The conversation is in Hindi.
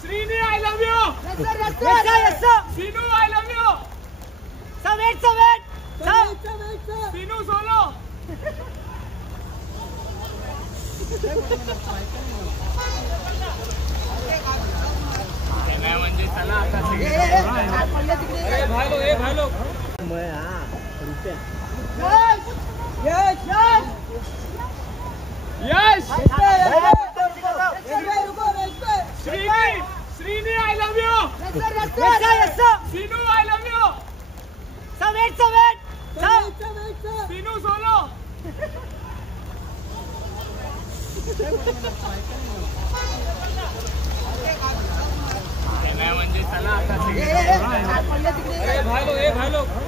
Srini I love you. Sinu I love you. Wait. Sinu solo. म्हणजे चला आता भाई लोग yes Srini I love you. Sinu I love you. Wait. Sinu solo. म्हणजे चला आता भाई लोग